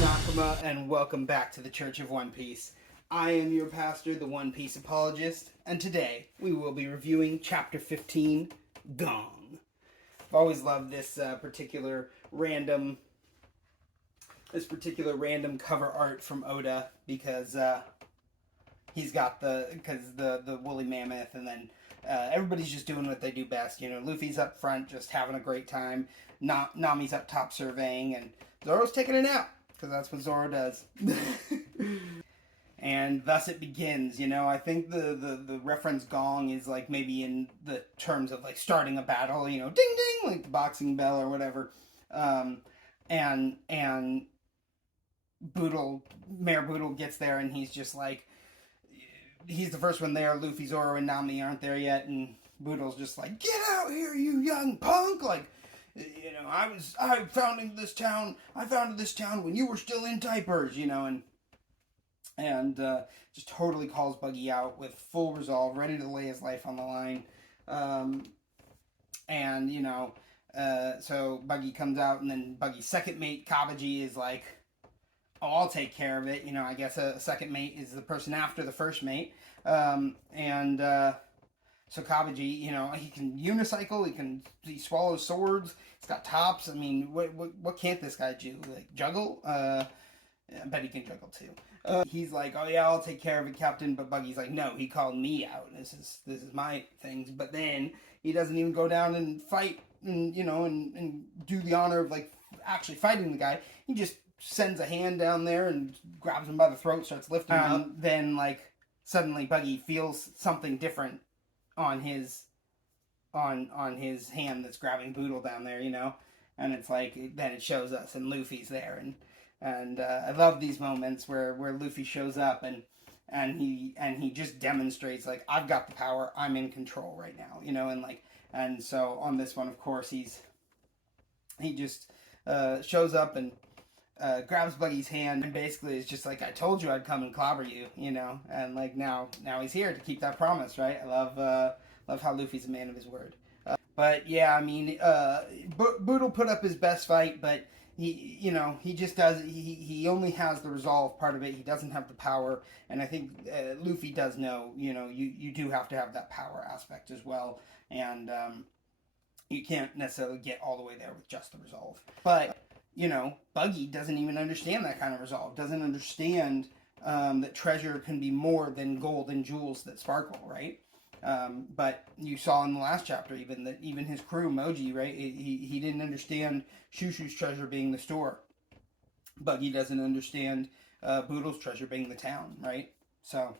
Nakama, and welcome back to the Church of One Piece. I am your pastor, the One Piece apologist, and today we will be reviewing Chapter 15, Gong. I've always loved this particular random cover art from Oda because he's got the woolly mammoth, and then everybody's just doing what they do best. You know, Luffy's up front, just having a great time. Nami's up top surveying, and Zoro's taking a nap, because that's what Zoro does. And thus it begins, you know. I think the reference Gong is like maybe in the terms of like starting a battle, you know, ding ding, like the boxing bell or whatever. And Mayor Boodle gets there, and he's just like, he's the first one there. Luffy, Zoro, and Nami aren't there yet, and Boodle's just like, "Get out here, you young punk!" Like, you know, I founded this town when you were still in diapers, you know, and just totally calls Buggy out with full resolve, ready to lay his life on the line. And you know, so Buggy comes out, and then Buggy's second mate Kabaji is like, "Oh, I'll take care of it." You know, I guess a second mate is the person after the first mate. So Kabaji, you know, he can unicycle, he swallows swords, he's got tops. I mean, what can't this guy do? Like, juggle? I bet he can juggle too. He's like, "Oh yeah, I'll take care of it, Captain." But Buggy's like, "No, he called me out. This is my things." But then he doesn't even go down and fight, and you know, and do the honor of like actually fighting the guy. He just sends a hand down there and grabs him by the throat, starts lifting him up. Then like suddenly Buggy feels something different on his hand that's grabbing Boodle down there, you know, and it's like then it shows us, and Luffy's there, and I love these moments where Luffy shows up and he just demonstrates like, "I've got the power, I'm in control right now," you know, and so on this one, of course, he just shows up and grabs Buggy's hand and basically is just like, "I told you I'd come and clobber you," you know, and like now he's here to keep that promise, right? I love how Luffy's a man of his word. But yeah, I mean, Boodle put up his best fight, but he just does. He only has the resolve part of it. He doesn't have the power, and I think Luffy does know. You know, you do have to have that power aspect as well, and you can't necessarily get all the way there with just the resolve. But you know, Buggy doesn't even understand that kind of resolve. Doesn't understand that treasure can be more than gold and jewels that sparkle, right? But you saw in the last chapter even his crew, Moji, right? He didn't understand Shushu's treasure being the store. Buggy doesn't understand Boodle's treasure being the town, right? So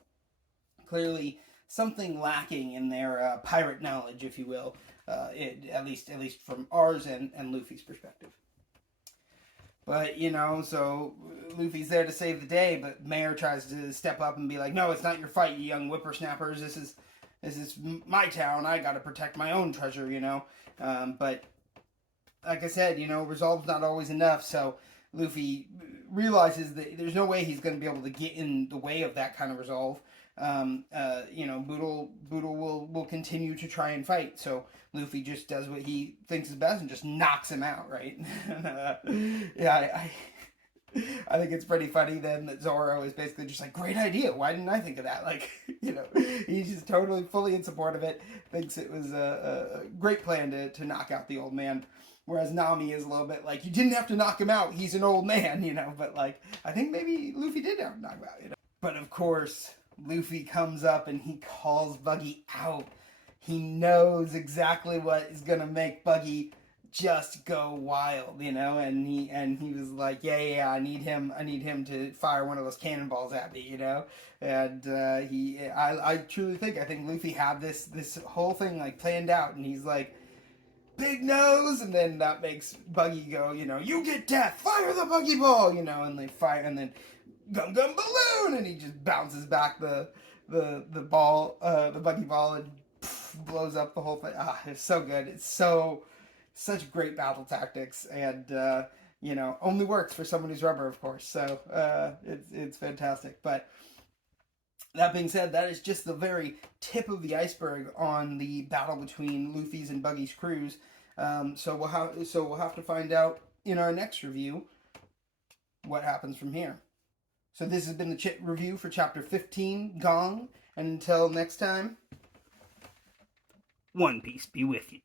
clearly something lacking in their pirate knowledge, if you will, at least from ours and Luffy's perspective. But, you know, so Luffy's there to save the day, but Mayor tries to step up and be like, "No, it's not your fight, you young whippersnappers. This is my town. I gotta protect my own treasure," you know. But, like I said, you know, resolve's not always enough, so Luffy realizes that there's no way he's going to be able to get in the way of that kind of resolve. You know, Boodle will continue to try and fight, so Luffy just does what he thinks is best and just knocks him out, right? Yeah, I think it's pretty funny then that Zoro is basically just like, "Great idea, why didn't I think of that?" Like, you know, he's just totally fully in support of it, thinks it was a great plan to knock out the old man. Whereas Nami is a little bit like, "You didn't have to knock him out, he's an old man," you know, but like, I think maybe Luffy did have to knock him out, you know. But of course, Luffy comes up and he calls Buggy out. He knows exactly what is gonna make Buggy just go wild, you know, and he was like, yeah, I need him to fire one of those cannonballs at me, you know, and I truly think Luffy had this whole thing like planned out, and he's like, "Big nose," and then that makes Buggy go, you know, "You get death, fire the Buggy ball," you know, and they fire, and then Gum Gum Balloon, and he just bounces back the ball, the Buggy ball, and blows up the whole thing. It's so good. It's such great battle tactics, and you know, only works for someone who's rubber, of course. So it's fantastic. But that being said, that is just the very tip of the iceberg on the battle between Luffy's and Buggy's crews. So we'll have to find out in our next review what happens from here. So this has been the review for Chapter 15, Gong. And until next time, One Piece be with you.